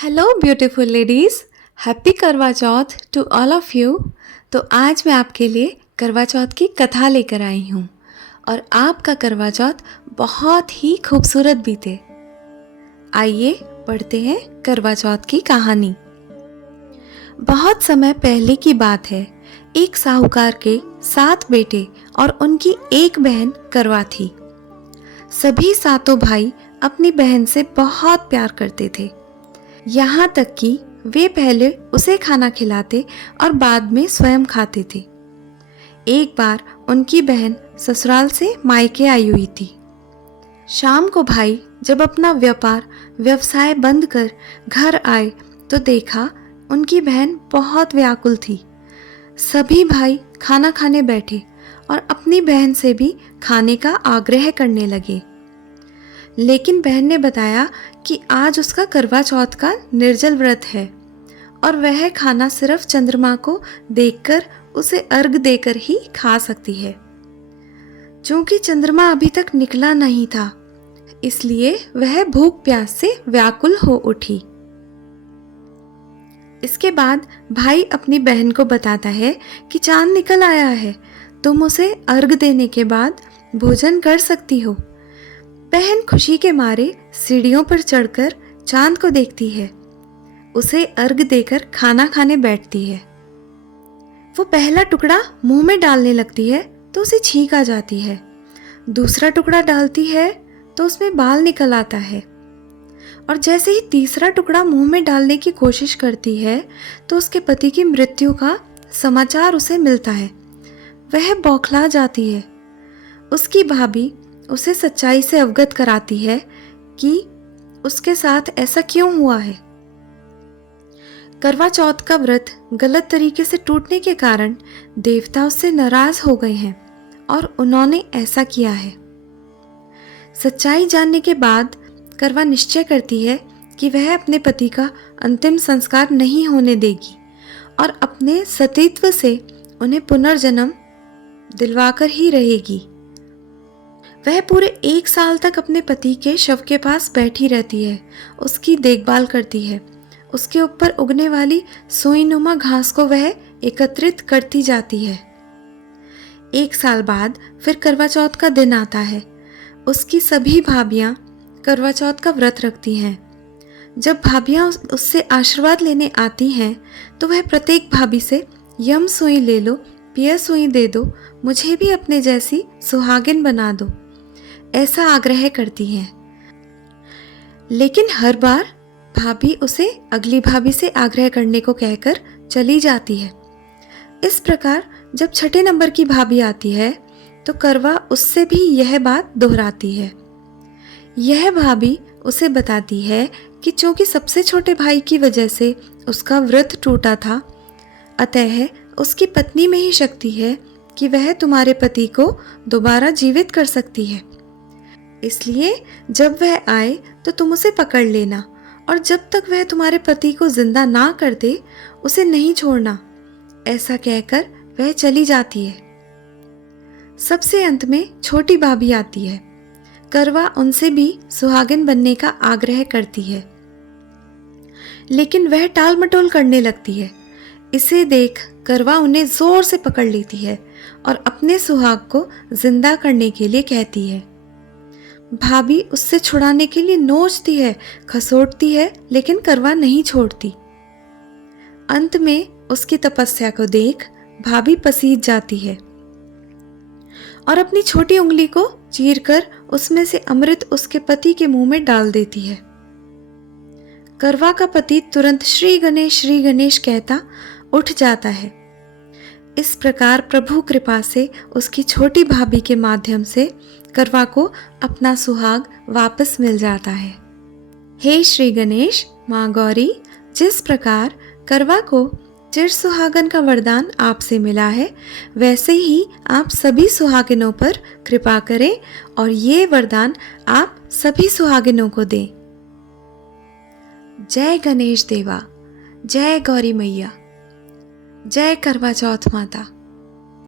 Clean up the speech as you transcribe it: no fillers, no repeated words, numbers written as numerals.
Hello beautiful ladies, happy करवा चौथ to all of you. तो आज मैं आपके लिए करवा चौथ की कथा लेकर आई हूँ और आपका करवा चौथ बहुत ही खूबसूरत बीते। आइए पढ़ते हैं करवा चौथ की कहानी। बहुत समय पहले की बात है। एक साहूकार के 7 बेटे और उनकी एक बहन करवा थी। सभी 7 भाई अपनी बहन से बहुत प्यार करते थे, यहाँ तक कि वे पहले उसे खाना खिलाते और बाद में स्वयं खाते थे। एक बार उनकी बहन ससुराल से मायके आई हुई थी। शाम को भाई जब अपना व्यवसाय बंद कर घर आए तो देखा उनकी बहन बहुत व्याकुल थी। सभी भाई खाना खाने बैठे और अपनी बहन से भी खाने का आग्रह करने लगे, लेकिन बहन ने बताया कि आज उसका करवा चौथ का निर्जल व्रत है और वह खाना सिर्फ चंद्रमा को देखकर उसे अर्घ देकर ही खा सकती है। चूंकि चंद्रमा अभी तक निकला नहीं था, इसलिए वह भूख प्यास से व्याकुल हो उठी। इसके बाद भाई अपनी बहन को बताता है कि चांद निकल आया है, तुम उसे अर्घ देने के बाद भोजन कर सकती हो। बहन खुशी के मारे सीढ़ियों पर चढ़कर चांद को देखती है, उसे अर्घ देकर खाना खाने बैठती है। वो पहला टुकड़ा मुंह में डालने लगती है तो उसे छींक आ जाती है। दूसरा टुकड़ा डालती है तो उसमें बाल निकल आता है और जैसे ही तीसरा टुकड़ा मुंह में डालने की कोशिश करती है तो उसके पति की मृत्यु का समाचार उसे मिलता है। वह बौखला जाती है। उसकी भाभी उसे सच्चाई से अवगत कराती है कि उसके साथ ऐसा क्यों हुआ है। करवा चौथ का व्रत गलत तरीके से टूटने के कारण देवता उससे नाराज हो गए हैं और उन्होंने ऐसा किया है। सच्चाई जानने के बाद करवा निश्चय करती है कि वह अपने पति का अंतिम संस्कार नहीं होने देगी और अपने सतीत्व से उन्हें पुनर्जन्म दिलवाकर ही रहेगी। वह पूरे 1 साल तक अपने पति के शव के पास बैठी रहती है, उसकी देखभाल करती है। उसके ऊपर उगने वाली सुईनुमा घास को वह एकत्रित करती जाती है। 1 साल बाद फिर करवा चौथ का दिन आता है। उसकी सभी भाभियां करवा चौथ का व्रत रखती हैं। जब भाभियां उससे आशीर्वाद लेने आती हैं तो वह प्रत्येक भाभी से यम सुई ले लो, पिया सुई दे दो, मुझे भी अपने जैसी सुहागिन बना दो, ऐसा आग्रह करती हैं। लेकिन हर बार भाभी उसे अगली भाभी से आग्रह करने को कहकर चली जाती है। इस प्रकार जब 6 नंबर की भाभी आती है तो करवा उससे भी यह बात दोहराती है। यह भाभी उसे बताती है कि चूंकि सबसे छोटे भाई की वजह से उसका व्रत टूटा था, अतः उसकी पत्नी में ही शक्ति है कि वह तुम्हारे पति को दोबारा जीवित कर सकती है। इसलिए जब वह आए तो तुम उसे पकड़ लेना और जब तक वह तुम्हारे पति को जिंदा ना कर दे उसे नहीं छोड़ना, ऐसा कहकर वह चली जाती है। सबसे अंत में छोटी भाभी आती है। करवा उनसे भी सुहागिन बनने का आग्रह करती है, लेकिन वह टाल मटोल करने लगती है। इसे देख करवा उन्हें जोर से पकड़ लेती है और अपने सुहाग को जिंदा करने के लिए कहती है। भाभी उससे छुड़ाने के लिए नोचती है, खसोटती है, लेकिन करवा नहीं छोड़ती। अंत में उसकी तपस्या को देख भाभी पसीज जाती है और अपनी छोटी उंगली को चीरकर उसमें से अमृत उसके पति के मुंह में डाल देती है। करवा का पति तुरंत श्री गणेश कहता उठ जाता है। इस प्रकार प्रभु कृपा से उसकी छोटी भाभी के माध्यम से करवा को अपना सुहाग वापस मिल जाता है। हे श्री गणेश, माँ गौरी, जिस प्रकार करवा को चिर सुहागन का वरदान आपसे मिला है, वैसे ही आप सभी सुहागिनों पर कृपा करें और ये वरदान आप सभी सुहागिनों को दें। जय गणेश देवा, जय गौरी मैया, जय करवा चौथ माता।